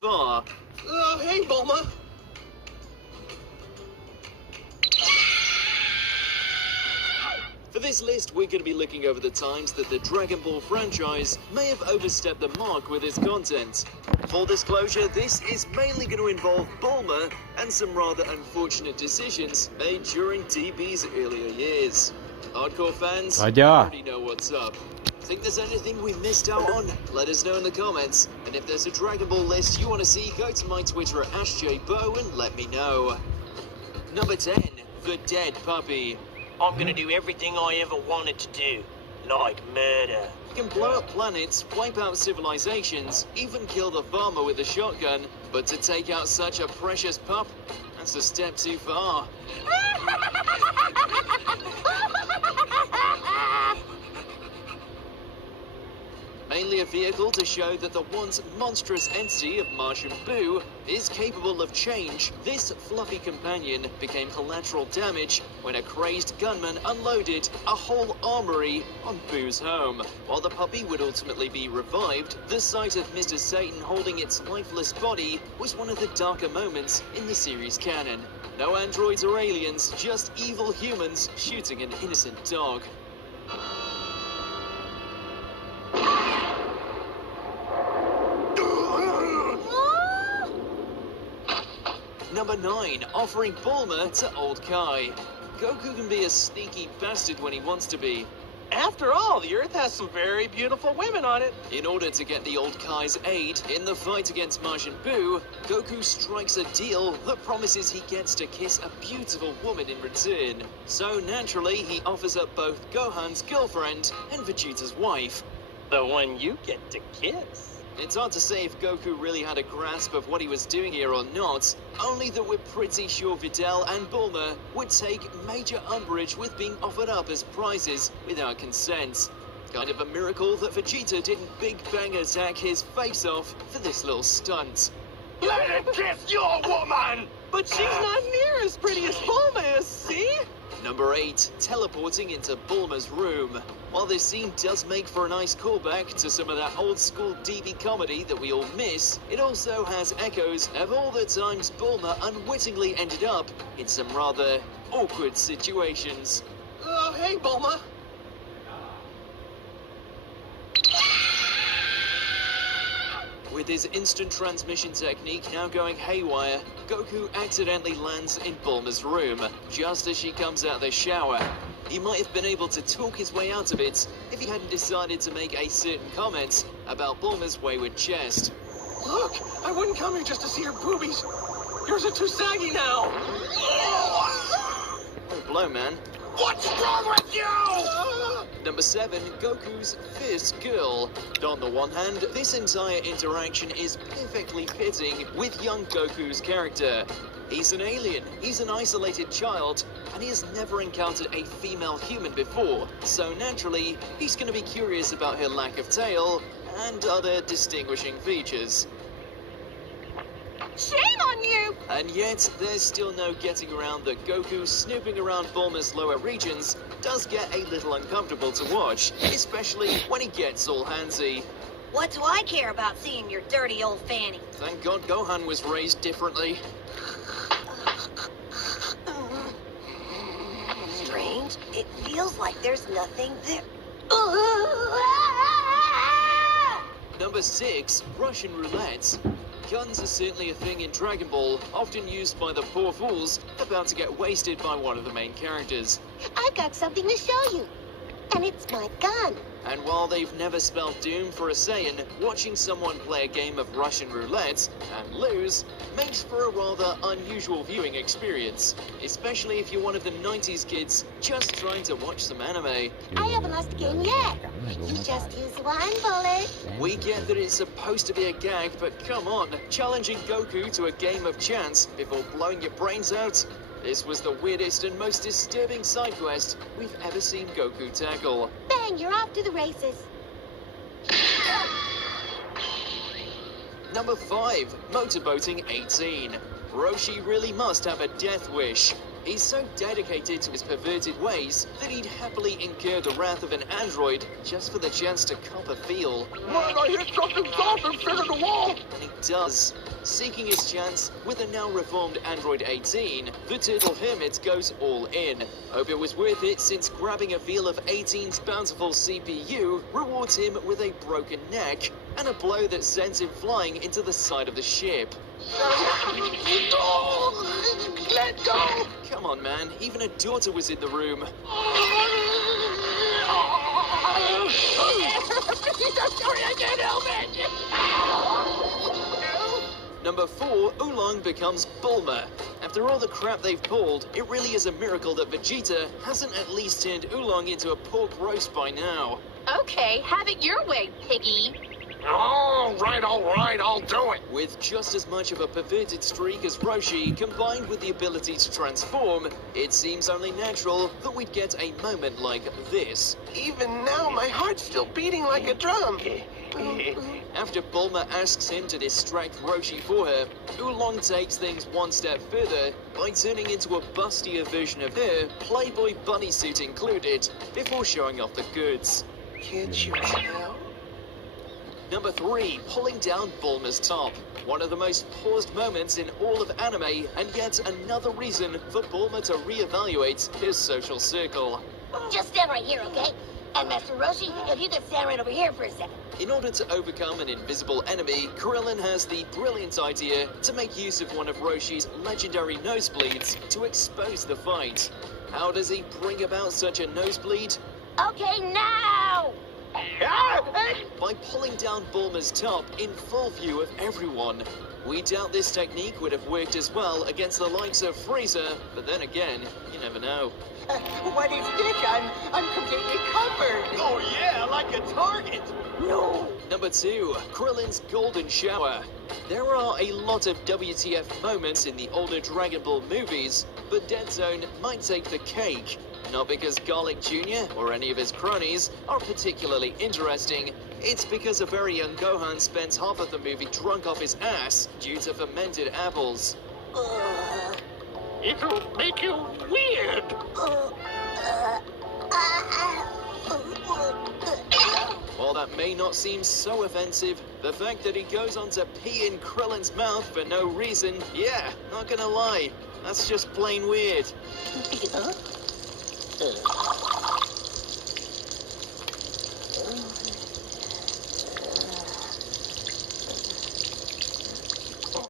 far. Hey, Bulma. For this list, we're going to be looking over the times that the Dragon Ball franchise may have overstepped the mark with its content. Full disclosure, this is mainly going to involve Bulma and some rather unfortunate decisions made during DB's earlier years. Hardcore fans already know what's up. Think there's anything we missed out on? Let us know in the comments. And if there's a Dragon Ball list you want to see, go to my Twitter at AshJBo and let me know. Number 10, The Dead Puppy. I'm gonna do everything I ever wanted to do, like murder. You can blow up planets, wipe out civilizations, even kill the farmer with a shotgun, but to take out such a precious pup, that's a step too far. Mainly a vehicle to show that the once monstrous entity of Majin Buu is capable of change, this fluffy companion became collateral damage when a crazed gunman unloaded a whole armory on Buu's home. While the puppy would ultimately be revived, the sight of Mr. Satan holding its lifeless body was one of the darker moments in the series canon. No androids or aliens, just evil humans shooting an innocent dog. Number 9, offering Bulma to old Kai. Goku can be a sneaky bastard when he wants to be. After all, the Earth has some very beautiful women on it. In order to get the old Kai's aid in the fight against Majin Buu, Goku strikes a deal that promises he gets to kiss a beautiful woman in return. So naturally, he offers up both Gohan's girlfriend and Vegeta's wife. The one you get to kiss. It's hard to say if Goku really had a grasp of what he was doing here or not, only that we're pretty sure Videl and Bulma would take major umbrage with being offered up as prizes without consent. Kind of a miracle that Vegeta didn't Big Bang attack his face off for this little stunt. Let him kiss your woman! But she's not near as pretty as Bulma is, see? Number 8, teleporting into Bulma's room. While this scene does make for a nice callback to some of that old school DB comedy that we all miss, it also has echoes of all the times Bulma unwittingly ended up in some rather awkward situations. Hey, Bulma. With his instant transmission technique now going haywire, Goku accidentally lands in Bulma's room, just as she comes out of the shower. He might have been able to talk his way out of it if he hadn't decided to make a certain comment about Bulma's wayward chest. Look, I wouldn't come here just to see her boobies. Yours are too saggy now. Oh, blow, man. What's wrong with you? Number 7, Goku's first girl. On the one hand, this entire interaction is perfectly fitting with young Goku's character. He's an alien, he's an isolated child, and he has never encountered a female human before, so naturally, he's going to be curious about her lack of tail and other distinguishing features. Shame on you! And yet, there's still no getting around that Goku snooping around Bulma's lower regions does get a little uncomfortable to watch, especially when he gets all handsy. What do I care about seeing your dirty old fanny? Thank God Gohan was raised differently. Strange. It feels like there's nothing there. Number 6, Russian roulette. Guns are certainly a thing in Dragon Ball, often used by the poor fools about to get wasted by one of the main characters. I've got something to show you. And it's my gun. And while they've never spelled doom for a Saiyan, watching someone play a game of Russian roulette and lose makes for a rather unusual viewing experience, especially if you're one of the 90s kids just trying to watch some anime. I haven't lost a game yet. You just use one bullet. We get that it's supposed to be a gag, but come on, challenging Goku to a game of chance before blowing your brains out? This was the weirdest and most disturbing side quest we've ever seen Goku tackle. Bang, you're off to the races. Number 5, Motorboating 18. Roshi really must have a death wish. He's so dedicated to his perverted ways that he'd happily incur the wrath of an android just for the chance to cop a feel. Man, I hit something soft instead of the wall! And he does. Seeking his chance with a now reformed Android 18, the Turtle Hermit goes all in. Hope it was worth it, since grabbing a feel of 18's bountiful CPU rewards him with a broken neck and a blow that sends him flying into the side of the ship. Let go! Come on, man, even a daughter was in the room. Number 4, Oolong becomes Bulma. After all the crap they've pulled, it really is a miracle that Vegeta hasn't at least turned Oolong into a pork roast by now. Okay, have it your way, piggy. All right, I'll do it. With just as much of a perverted streak as Roshi, combined with the ability to transform, it seems only natural that we'd get a moment like this. Even now, my heart's still beating like a drum. After Bulma asks him to distract Roshi for her, Oolong takes things one step further by turning into a bustier version of her, Playboy bunny suit included, before showing off the goods. Can't you tell? Number 3, pulling down Bulma's top. One of the most paused moments in all of anime, and yet another reason for Bulma to reevaluate his social circle. Just stand right here, okay? And Master Roshi, if you could stand right over here for a second. In order to overcome an invisible enemy, Krillin has the brilliant idea to make use of one of Roshi's legendary nosebleeds to expose the fight. How does he bring about such a nosebleed? Okay, now! By pulling down Bulma's top in full view of everyone. We doubt this technique would have worked as well against the likes of Frieza, but then again, you never know. What is this? I'm completely covered. Oh yeah, like a target. No! Number 2, Krillin's Golden Shower. There are a lot of WTF moments in the older Dragon Ball movies, but Dead Zone might take the cake. Not because Garlic Jr. or any of his cronies are particularly interesting, it's because a very young Gohan spends half of the movie drunk off his ass due to fermented apples. It'll make you weird. While that may not seem so offensive, the fact that he goes on to pee in Krillin's mouth for no reason, yeah, not gonna lie, that's just plain weird.